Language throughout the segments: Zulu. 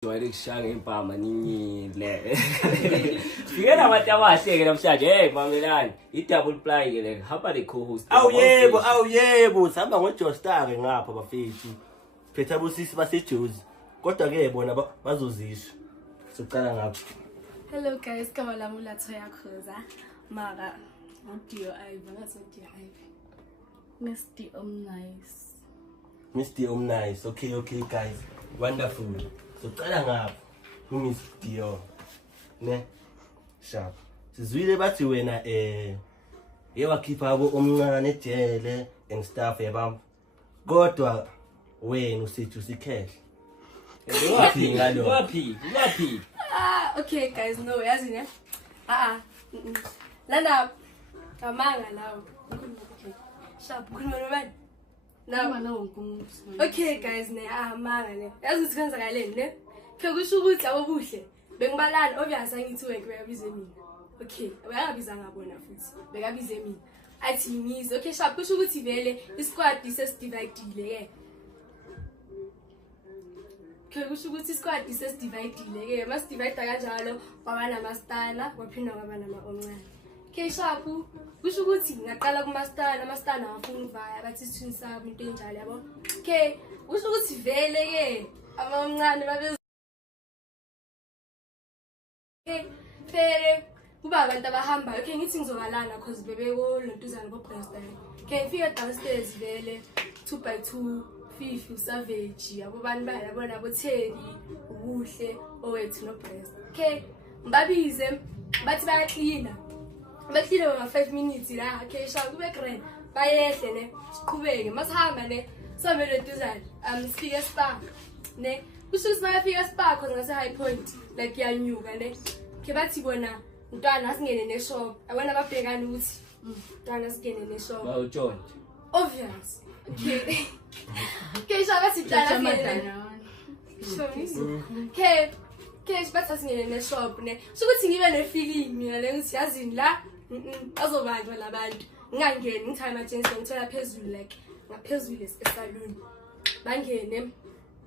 Kushaya impama ninyile. Ngena abantu abahleke namhlanje hey mamelani i-double ply ke le hamba le co-host. Awu yebo sihamba ngoJostar ke ngapha bafethu. Phetha busisi baseJozi. Kodwa ke bona bazozisho. Sicela ngapha. Hello guys, kama la mula Toya Khoza. Mara, Dio Ivan, that's what Dio Ivan. Mr. Nice. Mr. Nice. Okay guys. Wonderful. Sicela ngapha. Miss Dio. Ne? Sharp. Sizwile bathi wena yewakhipha omncane ejele and stuff yabam. Kodwa wena usithi usikhehle. Wapi ngalo? Wapi? Okay guys, no, yazi ne? Lana amanga lawo. Sharp kukhuluma nobani? No. Okay guys, ne amanga ne. Yazi sikwenza kaleni ne? Ke kusho ukuthi labo buhle. Bengibalani obvious angithi wena bekabize mina. Okay, bekabiza ngabona futhi. Bekabize mina. Athi ngizwe. Okay, Sharp kusho ukuthi vele isquad sesidividile ke. Kusho ukuthi isquad sesidividile ke. Mas divide kanjalo kwaba namastana, kwaphinda kwaba nama-omncane. Okay, Sharp kusho ukuthi ngaqala kumastana, amastana afuna ukuvaya bathi sithini sabo into enjalo yabo. Okay, kusho ukuthi vele ke ama-omncane babe Fere kuba abantu abahamba okay ngithi ngizobalana because bebeko lontuzana bo-breast okay ngifika downstairs vele 2x2 fifi usavage yabo bantu bayabona botheri ubuhle owethu no-breast okay ngibabize bathi bayacleana baklina nga 5 minutes la okay Sharp kube grand bayehle ne siqhubeke masihamba ne sobe lontuzana sifike spa ne kusho bayafika spa because ngase high point like yanyuka ne ke bathi bona mntwana asingene ne shop abona babhekana ukuthi mntwana asingene ne shop Bawo John obvious okay ke Sharp sitala ke sibatha singene ne shop ne sokuthi ngibe ne feeling mina le ukuthi yazini la azobanjwa labantu ngingangeni ngithaya emergency ngithola phezulu like ngaphezulu esaluni bangene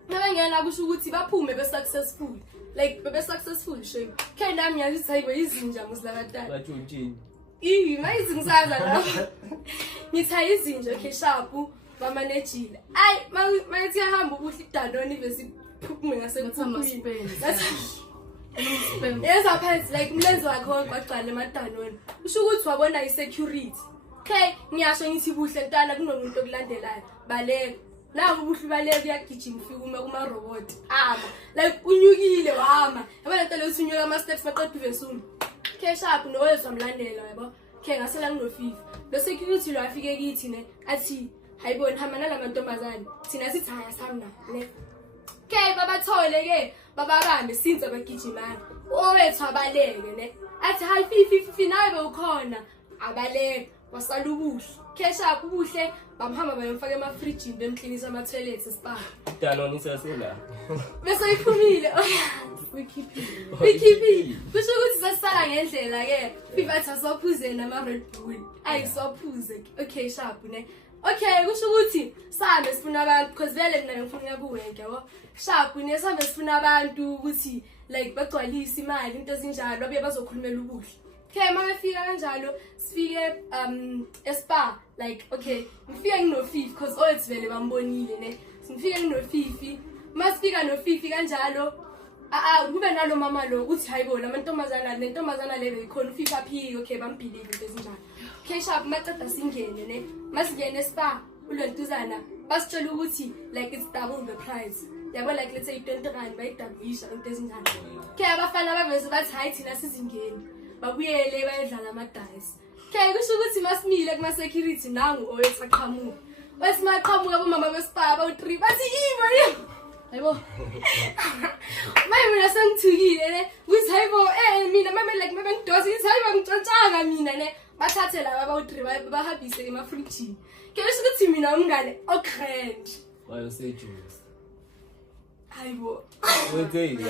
nabangena kusho ukuthi baphume be successful like bebe successful shame ke nami yazi hayibo izinja musilabatana bathi untshini mayizi ngisaza la ngitha izinja ke Sharp bamanejile ay mayithi yahamba ukuthi idanoni bese iphuphume ngasemthumini yes apart like mlenze wakhe wagcwala emadanoni usho ukuthi wabona isecurity okay ngiyasho ngithi buhle ntana kunomuntu okulandelayo baleka la ubuhle baleka uyagijima ufika kuma robot like unyukile wama yabona into lesunyuka ama steps maqedwe vesumi okay Sharp noyezwa mlandela yabo okay ngasela ngino 5 lo security lo afike kithi ne athi hayibona hamba nalamantombazane thina sithi haya samna ne okay babathole ke bababambe since abagijimana owethu abaleke ne athi hayi fifi nawe bewukhona abaleke wasala ubuhle okay Sharp ubuhle bamhamba bayomfaka emafrijini bemklinisa ama-toilets spa Danone isasela bese iphumile wikhiphi kusho ukuthi sasala ngendlela ke fifi asophuze nama-Red Bull ayisophuze okay Sharp ne okay kusho ukuthi sihambe sifuna abantu because vele mina ngifuna kuwenke yabo Sharp ne sihambe sifuna abantu ukuthi like bagcwalise imali into ezinjalo babe bazokhulumela ubuhle okay mabefika kanjalo sifike espa like okay ngifika ngino Fifi because owethu vele bambonile ne ngifika ngino Fifi masifika no Fifi kanjalo kube nalo mama lo uthi hayibona amantombazana nentombazana le bekhona uFifi aphiki okay bambhilile into ezinjalo okay Sharp maceda singene ne masingene spa ulontuzana basitshela ukuthi like it's double the price yabo like let's say 20 rand bayidabisha into ezinjalo okay abafana baveze bathi hayi thina sizingeni babuyele bayedlala ama-dice okay kusho ukuthi masimile kuma-security nangu owethu aqhamuka wathi maqhamuka bomama bespa bawu-3 bathi ibo hayibo maye mina sengithukile ne ukuthi hayibo mina mame like mabe ngidosa ithi hayibo ngitshontshanga mina ne bathathe laba bawu-3 bahambise emafrijini ke kusho ukuthi mina umngane okrand bayosejuice hayibo wenzeni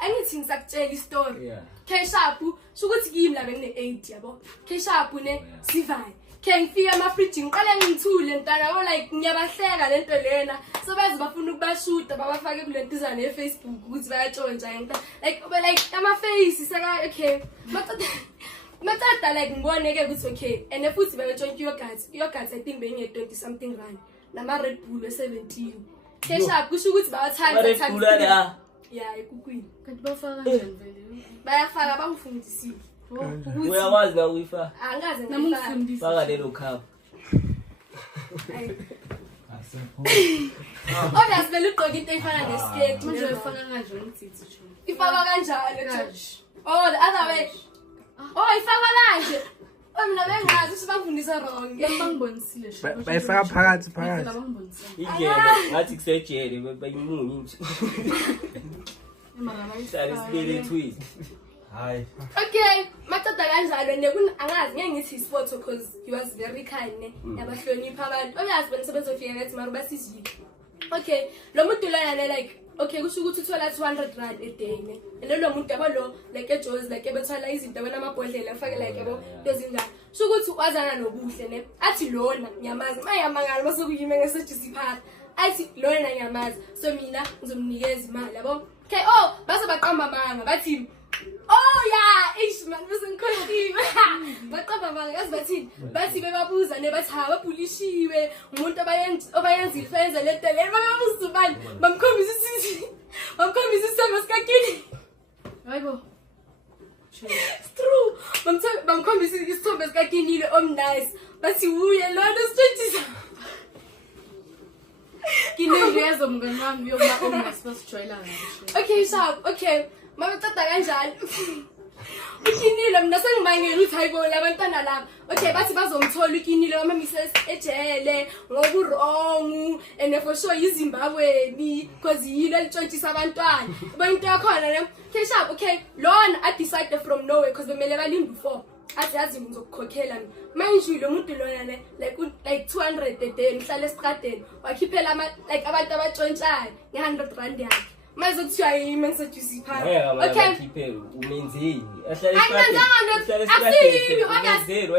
angithi ngisakutshela istory okay Sharp sho ukuthi kimi la bengine 8 yabo okay Sharp ne sivaye ke ngifika amafridge ngiqale ngithule ntana yabo like ngiyabahleka lento lena so bazi bafuna ukubashuta babafake kulentizana ye-Facebook ukuthi bayatshontsha like ama-face seka okay matsada like ngibone-ke ukuthi okay and futhi babetshontsha yogurt I think beyinge-20 something rand nama-Red Bull we-17 kesha kusho ukuthi bawathanda ya ekukwini kanti bafaka kanjani vele bayafaka bangifundisile uyakwazi na ukuyifaka angaze namufundisa faka lelo cup obviously vele ugqoka into efana neskate manje uyafaka kanjani umthithi nje ifakwa kanjalo oh the other way ifakwa kanje mina bengazi ukuthi bangifundisa wrong bangibonisile bayifaka phakathi bangibonisa ijele ngathi kusejele bayimunye nje hlale sibele twist hayi okay matsada kanjalo angazi ngeke ngithi sport because he was very kind yabahlonipha abantu obviously bona sebezofika ngathi mara basizile okay lo muntu lana like okay kusho ukuthi uthola 200 rand a day ne lo muntu yabo lo like eJozi like ebethola izinto abana amabhodlela afake like yabo lezinjalo sho ukuthi wazana nobuhle ne athi lona ngiyamazi mayamangala base kuyime ngesejisipha athi lona ngiyamazi so mina ngizomnikeza imali yabo okay base baqamba manga bathi yeah man besengikhohliwe baqamba manga yazi bathi bebabuza ne bathi babulishiwe umuntu abayenzile fenze lento le babuza ubani bamkhombisa isimo sikakini hayibo true bamkhombisa isithombe sikakinile omnice bathi uye lona sitshisa kinengezo mngani wami yoma omnice basijwayela nje okay sharp okay mabecada kanjalo ukinile mina sengimangela ukuthi hayibo labantwana laba okay bathi bazomthola ukinile wamamisa ejele ngokurong and for sure iZimbabweni because yilo elitshontshisa abantwana bayinto yakhona ne okay sharp okay lona I decided from nowhere because bemele balinde before athi yazi ngizokukhokhela manje lo muntu lona ne like 200 a day ngihlala esikadeni wakhiphela like abantu abatshontshayo nge100 rand yakhe maze kuthiwa yimi ngisejuice phaka okay umenzeni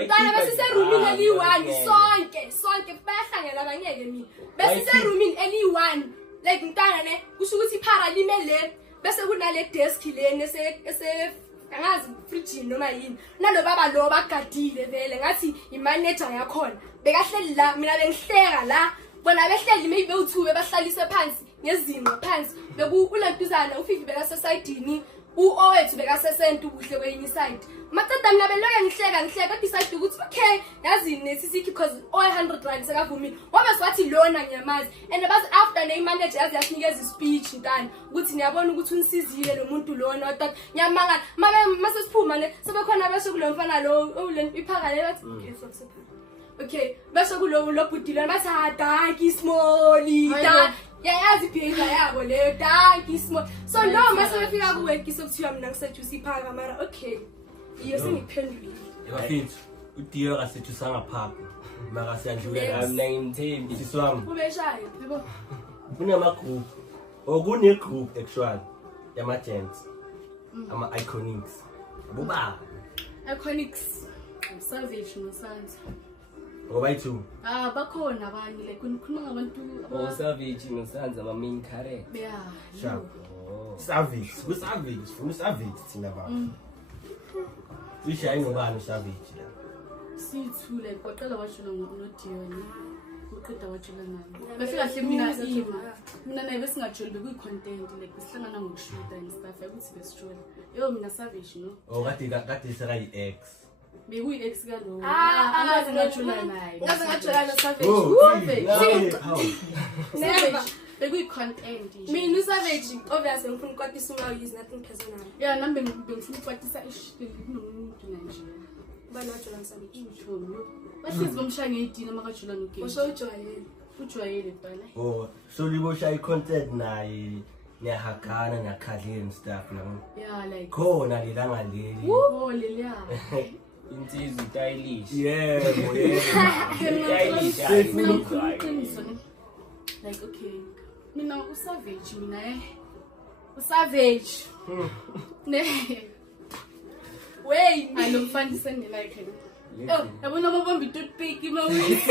Dana basiserumini eli-1 sonke bayahlangana abangeke mina basiserumini eli-1 like mntana ne kusho ukuthi iphara lime le bese kunale desk leni angazi fridge noma yini nalo baba lo bagadile vele ngathi imanager yakhona bekahleli la mina bengihleka la bona behleli maybe u2 bahlalise phansi ngezinqo phansi bekulentuzana ufifi bekasesidini uowethu bekasesenta ubuhle kwenye side maceda mina beloke ngihleka decide ukuthi okay yazi nesisiki because 100 rand sekavumile wabe swathi lona ngiyamazi and bas after ne manager yazi yasinikeza ispeech ntana ukuthi niyabona ukuthi unisizile lo muntu lona wathi nyamanga mase siphuma ne sebekhona besho kulomfana lo iphaka le bathi okay so okay besho kulo bhudile bathi danki small yazi phela yabo leyo danki small so lo mase befika kuweki sokuthiwa mina ngisejuice iphaka mara okay iyo sengiphendulile yafethu uDiyo akasetshusanga phapha mara siyandlulela mina ngimthembi siswami ubeshayo yebo kunama group okune group actually yama gents ama iconics abuba iconics savage nosanza ngoba ithu bakhona abanye like kukhuluma ngabantu Savage nosanza ama main character yeah sharp savage savage thina baba Isha ingobani savage la sithu like kwaqala washona ngoNodiyo ni uqeda wajula nami bafika hle mina naye besingajoli bekuyicontent like besihlangana ngokushuta and stuff ukuthi besijoli mina savage no kade seka yi-X bekuyi-ex kalo angazi ngajula naye ngajula no savage never bekuyi-content nje mina usavage obviously ngifuna ukwatisa is nothing personal yeah nami bengifuna ukwatisa kunomuntu nje bana wajula no savage utsho bahlezi bomshaya ngeyidini makajula nogame usho ujwayele bhala so liboshaya i-content naye niyahagana niyakhalile and stuff nabo yeah like khona lelanga leli leliya insizwa stylish yebo Qiniso ne like okay mina usavage mina usavage ne wey I love fun send like yabona mabamba itoothpick mawisi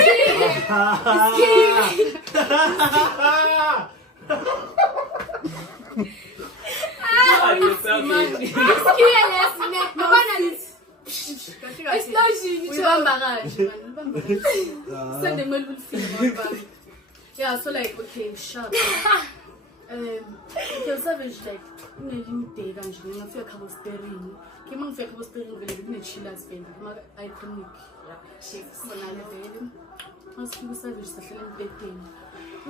yeah, so like okay, sharp. Okay, savage like day kanje ngafika khabo steering. Kima ngifika khabo steering vele kune chillers vele. Kuma iconic. Chef sonale vele. Masifika savage sahlala empeteni.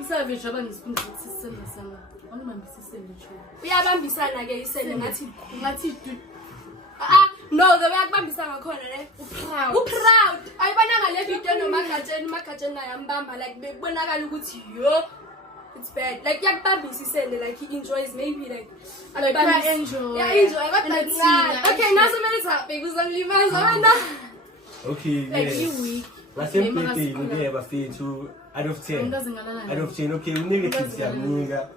Usavage abangisiphinda sisisele sana. Awungibambisisele nje. Uyabambisana ke isele ngathi no, the way akubambisa ngakhona ne. Proud. Ayibona ngale video nomagatsheni naye ambamba like bekubonakala ukuthi yo it's bad. Like yakubambisa isele like he enjoys maybe like enjoy. Yeah, enjoy. Okay, now somebody's happy because I'm leaving wena. Okay, like you yes. weak. Nasempeteni ngeke bafethu out of 10. Out of 10. Okay, negative siyamnika.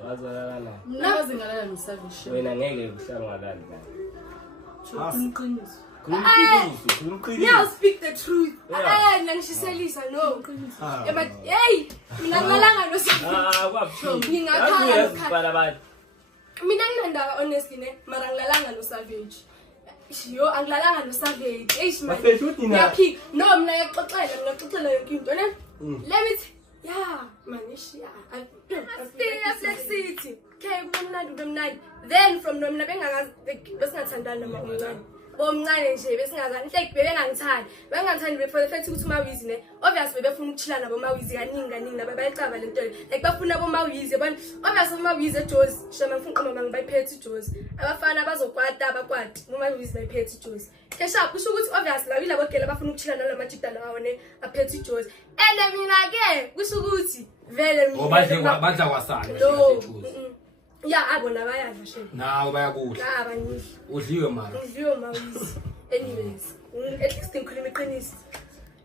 Wazalala. Nazingalala nosavisho. Wena ngeke kuhlangalala. Umqiniso. Now speak the truth. Nangishiselisa no. But hey, mina ngalanga nosavisho. Kwaphi. Ngingakhala Ngiyazibhala bathi. Mina nginandaba honestly ne, mara ngilalanga noSavage. Yo angilalanga noSavage. Eish man. Bafethu uthi na. Yapi? No, mina ngiyaxoxela yonke into ne. Let me yeah, man, I Black City. Okay, kumnandi. Then from mina besingathandana nomncane. Bomncane nje besingazani like bebengangithandi. Bengangithandi for the fact ukuthi uMawizi ne. Obviously bebefuna ukuchillana boMawizi kaningi nabo bayicaba lento. Like bafuna boMawizi yabona. Obviously uMawizi eJozi, shema ngifuna uqoma ngibaphethe iJozi. Abafana bazokwata abakwati. uMawizi bayiphethe iJozi. Kesha kusho ukuthi obviously la yilabo gele bafuna ukuchillana namajida lawo ne aphethe iJozi. And mina ke kusho ukuthi vele mina badla kwasana yeah abona bayadla she nawo bayakudla abaningi udliwe manje udliwe Mawizi anyways at least ngikhuluma iqiniso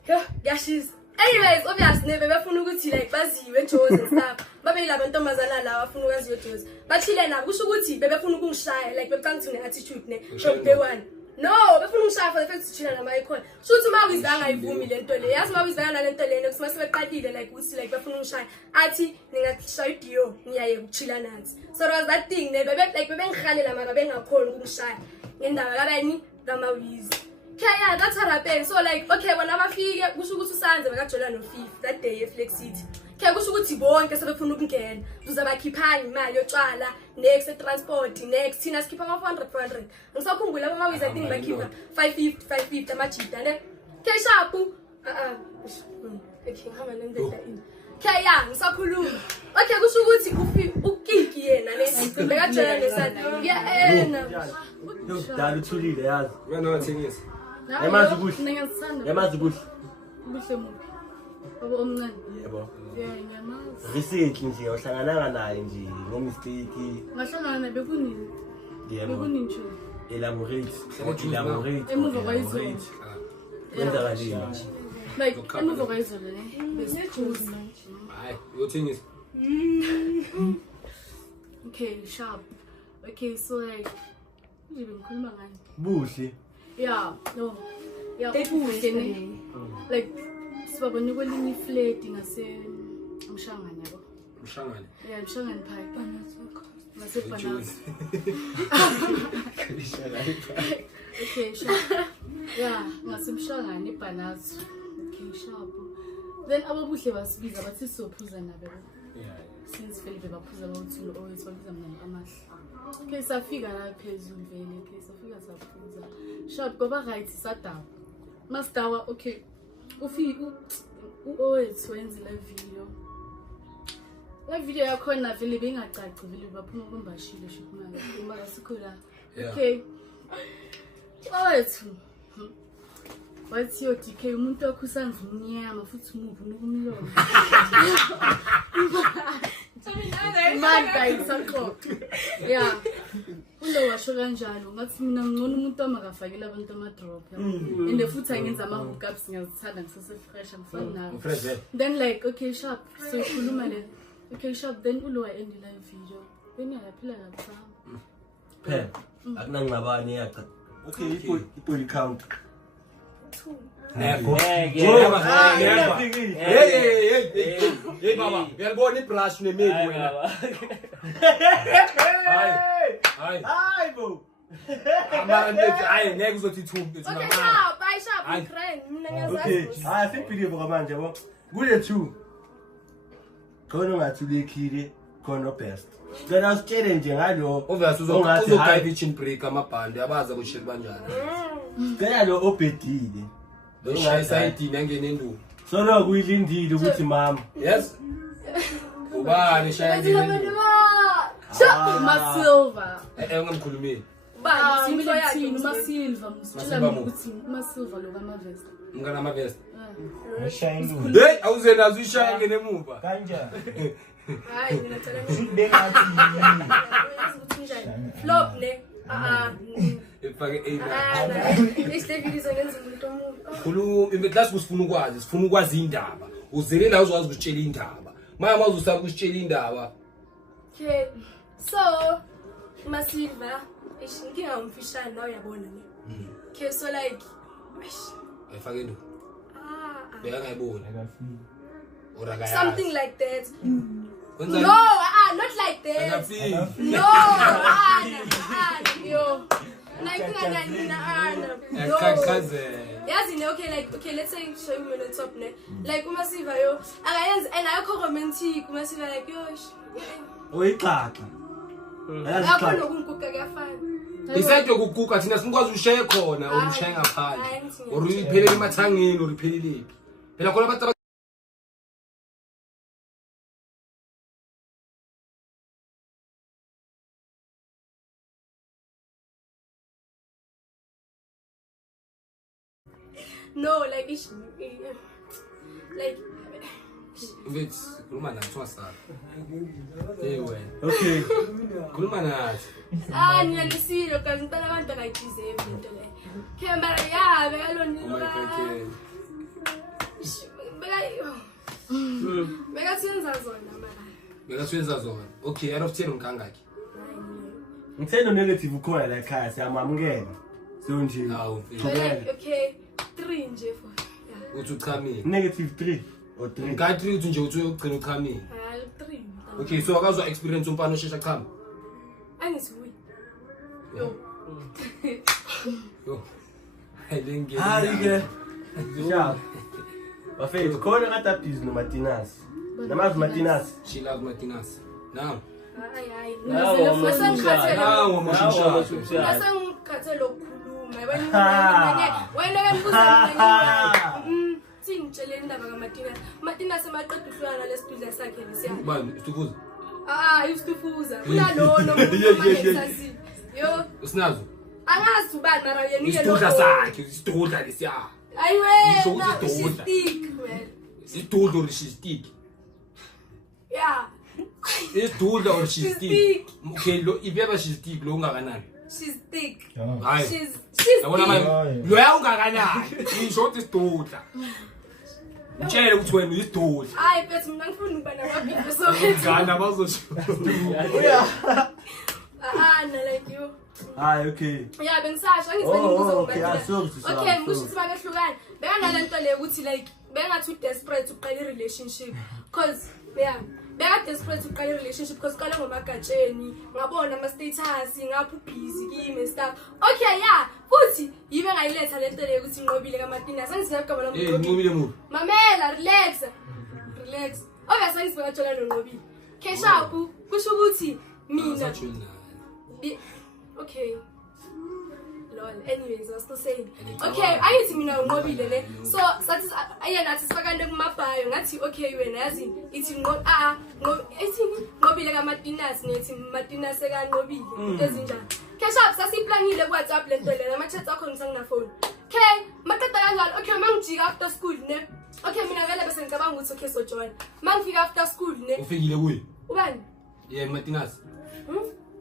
yo yashiza anyways obviously nebe bafuna ukuthi like baziwe eJozi and stuff babe laba ntombazana la bafuna ukwaziwe eJozi bathile nabo kusho ukuthi bebefuna ukungishaya like bebecanga une attitude ne from day one. No, befuna ngishaya for the fact ukuthi china nama icon. Shuthi uMawizi angayivumi lento le. Yazi uMawizi bayana lento le kusima sebeqalile like ukuthi like bafuna ngishaya. Athi ningashaya idio ngiyaye ukuchila nathi. So was that thing ne bebengikhalela mara bengakhona ukungishaya. Ngendaba kabani kaMawizi. Yeah, that's what happened. So like okay when abafike kusho ukuthi uSanze bakajola no5 that day eFlex City. Ke kusho ukuthi bonke sebefuna ukungena. Uzabakhipha imali yotshwala next transport next thina sikhipha ama400. Ngisakhumbula uMawizi I think bakhipha 550 amajida ne. Ke sharp okay hamba nendlela ini. Ke ya ngisakhuluma. Okay kusho ukuthi ukiki yena ne bekajola nesana. Yeah Yo dala uthulile yazi. wena wathengisa Yamazi kuhle. Ngingathanda. Yamazi kuhle. Buhle muphi? Baba omncane. Yebo. Yeah, ngiyamazi. Recently nje uhlangananga naye nje ngemistake. Ngahlangana naye bekunini? Yebo. Bekunini nje? Elaborate. Emuva kwayizolo. Kwenzakaleni? Like emuva kwayizolo ne? Besiphuza. hayi uyothengisa Okay, sharp. Okay, so like nje bengikhuluma ngani? Buhle. Yeah, no. Yeah, buhle ne. Like sibabona kwelinye iflat ngase Mshangane yabo. Mshangane Yeah, Mshangane Park. Ngase Bananas. Okay, sharp. Yeah, ngase Mshangane iBananas. Okay, sharp. Then ababuhle basibiza bathi sophuza nabo. yeah Since Philip baphuza bawuthula always babiza mina amahle. Okay, safika la phezulu vele. Okay, safika saphuza. Short goba right sadaba. Mastawa okay. Always wenza la video. La video yakhona vele bengacaci vele baphuma kombashile shipmanga. Mara sikhola. Okay. Wethu. Wathi yo DK umuntu okhusanza umnyama futhi umuvu nokumlomo. Manda isaqo. Yeah. Ulo washo kanjalo ngathi mina ngcono umuntu amakafakela abantu ama-drop. And futhi angenza ama-hookups ngiyazithanda ngisase fresh ngifana nawo. Then like okay sharp so khuluma le. Okay sharp then ulo end live video. Then yaphila kabuhlanga. Phela. Akunangabani yacha. Okay, i-body count. 2. Never. Never. Hey baba, uyalibona ibrush nemeli wena. Hayi bo. Hayi ngeke uzothi 2 mfethu Okay, mama. sharp, I sharp, Ukraine. Mina Okay, ngiyazazi. siphilie manje yabo. Kule 2. Khona ungathulekhile, khona best. Ngena usitshele nje ngalo. Obvious uzogayida i-chin break amabhandi abaza kushela kanjani. Ngena lo obedile. Lo shayisa idini angene endulo. Solo kuyilindile ukuthi mama. Yes. Ubani shaya Ngathi idini. abantu ba. Masilva. Ungamkhulumeli. Ba, impilo yakhe Thina Masilva. Masilva musitshela ukuthi Masilva lo kaMavesta. Mngana amavest. Shine. Hey, awuze nazo ishaya ngene emuva. Kanjani? Hayi mina ngicela Bengathi uyazi ukuthi njani. Flop ne. Efake Isihlekiliso ngenza umuntu omubi. khuluma class kusifuna ukwazi, sifuna ukwazi indaba. Uzele la uzwazi ukutshela indaba. Maya mawuzusaba ukutshela indaba. Okay. So, Masilva, inkinga umfishane nawe uyabona ne. Okay, so like Ayifake ndo. Beka ngayibona. Ora kaya. something like that. Wenza No, not like that. akafiki. No, yo. Like no. Yakhakhazela. Yazi ne, okay, let's say show you on the top ne. Like uMasiva yo, akayenza and ayikho romantic, uMasiva like yo. Oyixaki. Lapho nokungukuka kuyafana. Isayide ukuguga thina sinikwazi ushaye khona or ushaye ngaphandle. Or uyiphelele emathangeni or ipheleleki. Phela khona abantu No, like like Mbethi khuluma nathi wasala. Hey wena. Okay. Khuluma nathi. niyalisilo kazi ngicela abantu akayideserve into le. Kemba ya bekaloni Oh my God. beka siyenza zona mara. Beka siyenza zona. Okay, out of 10 ngikangaki? Ngithena negative ukhona la ekhaya siyamamukela. So nje. Hawu. Okay, 3 nje for. Yeah. Uthi uchamile. Negative 3 or 3. Ngati uthi nje uthi uyogcina uchamile. 3. Okay, so akazwa experience umfana oshesha chama. Angisiwi. Yo. Ayilenge. Hayi ke. Ja. Bafethu khona ngata busy no Martinez. Namazi Martinez. She loves Martinez. Now. Hayi. Nawo Nawo mashusha. Nasangikhathe lokukhuluma. Wena ngibuza mina. Singitshele indaba kaMartinez. Martinez semaqeda uhlwana lesibhidla sakhe lesiya. Bani, usifuza? Yusifuza. Unalo nomuntu. Yo. Usinazo? Angazi ubani mara yena Isidudla sakhe, isidudla lesiya. Ayiwe. Ngisho ukuthi idudla. Stick man. Isidudla or she's stick. Yeah. Isidudla or she's She's stick. thick. Okay, lo ibeba she's stick lo ungakanani? She's thick. Hayi. She's Yabona thick. manje. Lo ya ungakanani? Ngisho ukuthi isidudla. Utshele ukuthi wena isidudla. Hayi bethu mina ngifuna ukuba nababhizi so. Ngana bazosho. Like you. Hayi okay. Yeah, bengisasho angisengibuza okay, ngoba. Okay, ngisho ukuthi babehlukana. Beka nalento le ukuthi like bengathi u desperate uqala I relationship because yeah, beka desperate uqala I relationship because qala ngomagatsheni, ngabona ama status, ngapha busy kimi stuff. Okay, yeah, futhi yibe ngayiletha lento le ukuthi inqobile kaMartinez. Angisiyagaba lo Eh, ngqobile mu. Mamela, relax. Relax. Obviously ngisibeka tshela nonqobile. Kesha kusho ukuthi mina okay. Lol. Anyways, I was still saying. Okay, I need mina unqobile le. So, sathi nathi sifakane kumabhayo ngathi okay wena yazi ithi ithi nqobile kaMartinez nethi Martinez ekanqobile ezinjani. Kesha sasiplanile kuWhatsApp lento lena ama chats akho ngisangina phone. Okay, maqeda kanjalo. Okay, mangijika after school ne. Okay, mina vele bese ngicabanga ukuthi okay so join. Mangifika after school ne. Ufikile kuye? Ubani? Yeah, Martinez.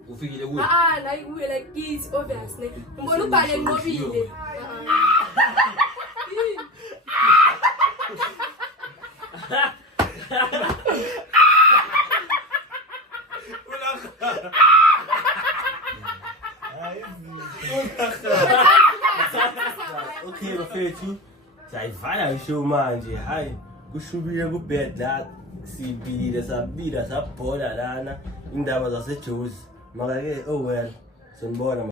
Ufikile kuye? Like we like it's obvious ne. Ngibona ubhale enqobile. Okay bafethu siyayivala ishow manje hayi kushubile kubed la sibile sabila sabhola lana indaba zaseJozi maka ke oh well sonibona